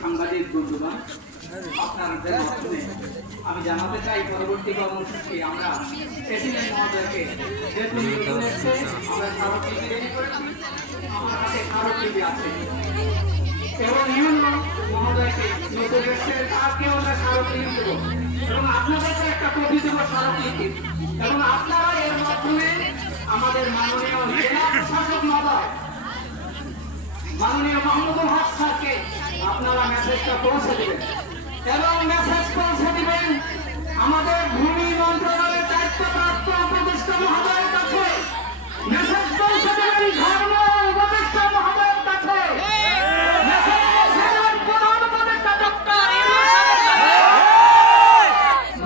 সাংবাদিক বন্ধুগণ, আপনাদের মাধ্যমে আমি জানাতে চাই পরবর্তী কর্মসূচি আমরা প্রেসিডেন্ট মহোদয়কে যেহেতু আমরা স্মারকলিপি রেডি করেছি, আমার হাতে স্মারকলিপি আছে এবং ইউনো মহোদয়কে নতুন এসছে তাকেও আমরা স্মারকলিপি দেবো এবং আপনাদেরকে একটা কপি দেবো স্মারকলিপি এবং আপনারা এর মাধ্যমে আমাদের মাননীয় জেলা প্রশাসক মহোদয় মাননীয় মাহমুদুল হক স্যারকে আপনারা মেসেজটা পৌঁছে দেবেন এবং মেসেজ পৌঁছে দিবেন আমাদের ভূমি মন্ত্রণালয়ের দায়িত্বপ্রাপ্ত উপদেষ্টা মহোদয়ের কাছে, মেসেজ পৌঁছে দেবেন ধর্ম উপদেষ্টা মহোদয়ের কাছে, মেসেজ পৌঁছে দেবেন প্রধান উপদেষ্টা ডক্টর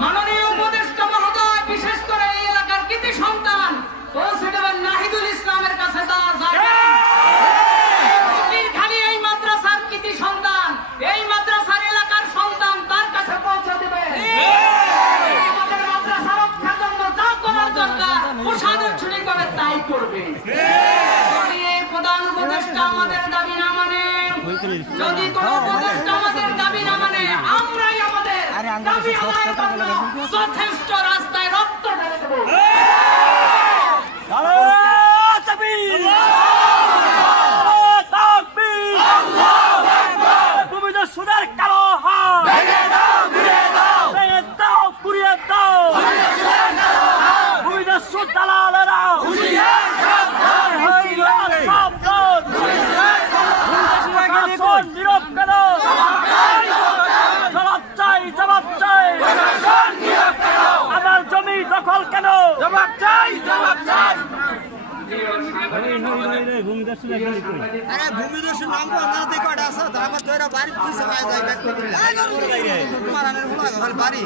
মাননীয় উপদেষ্টা মহোদয়, বিশেষ করে এই এলাকার কৃতি সন্তান পৌঁছে দেবেন নাহিদুল ইসলামের কাছে। তার এই মাদ্রাসার এলাকার সন্তান তার কাছে পৌঁছে দেবে। আমাদের মাদ্রাসা রক্ষার জন্য যা করার দরকার প্রশাসন ছুটিভাবে তাই করবে। প্রধান উপদেষ্টা আমাদের দাবি না মানে, যদি কোন উপদেষ্টা আমাদের দাবি না মানে, আমরাই আমাদের দাবি আদায়ের জন্য যথেষ্ট রাস্তায় রক্ত ঢেলে দেব। সুদের কালো হাত ভেঙে দাও, ঘুরিয়ে দাও, ভেঙে দাও, ঘুরিয়ে দাও, ভূমিতে সুদ দালালেরা হুঁশিয়ার সাবধান, হুঁশিয়ার সাবধান, প্রশাসন নীরব কেন? জবাব চাই, জবাব চাই, প্রশাসন নীরব কেন? আমার জমি দখল কেন? জবাব চাই, জবাব চাই। ভূমিদস্যু নাম আমার তৈরা বাড়ি পিছিয়ে যায় বাড়ি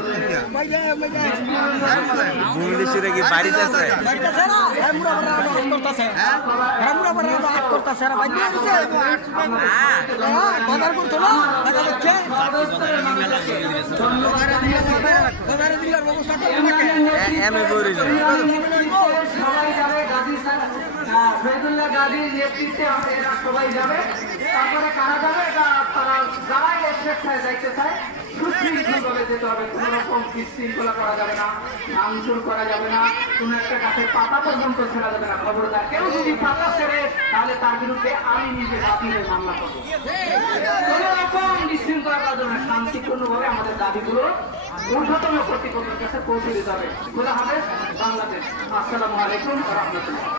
ভূমিদস্যুরা কি বাড়িতে আছে শহীদুল্লাহ গাজীর নেতৃত্বে এরা সবাই যাবে। তারপরে কারা যাবে? তারা যারাই স্বেচ্ছায় যাইতে চায় সুশৃঙ্খলভাবে যেতে হবে। কোন রকম বিশৃঙ্খলা করা যাবে না, ভাঙচুর করা যাবে না, কোন একটা গাছের পাতা পর্যন্ত ছেড়া যাবে না। খবরদার, কেউ যদি পাতা ছেড়ে তাহলে তার বিরুদ্ধে আমি নিজে বাতিলের মামলা করবো। কোন রকম বিশৃঙ্খলা করা যাবে না, শান্তিপূর্ণভাবে আমাদের দাবিগুলো ঊর্ধ্বতন কর্তৃপক্ষের কাছে পৌঁছে দিতে হবে। খোলা হবে বাংলাদেশ। আসসালামু আলাইকুম ওয়া রাহমাতুল্লাহ।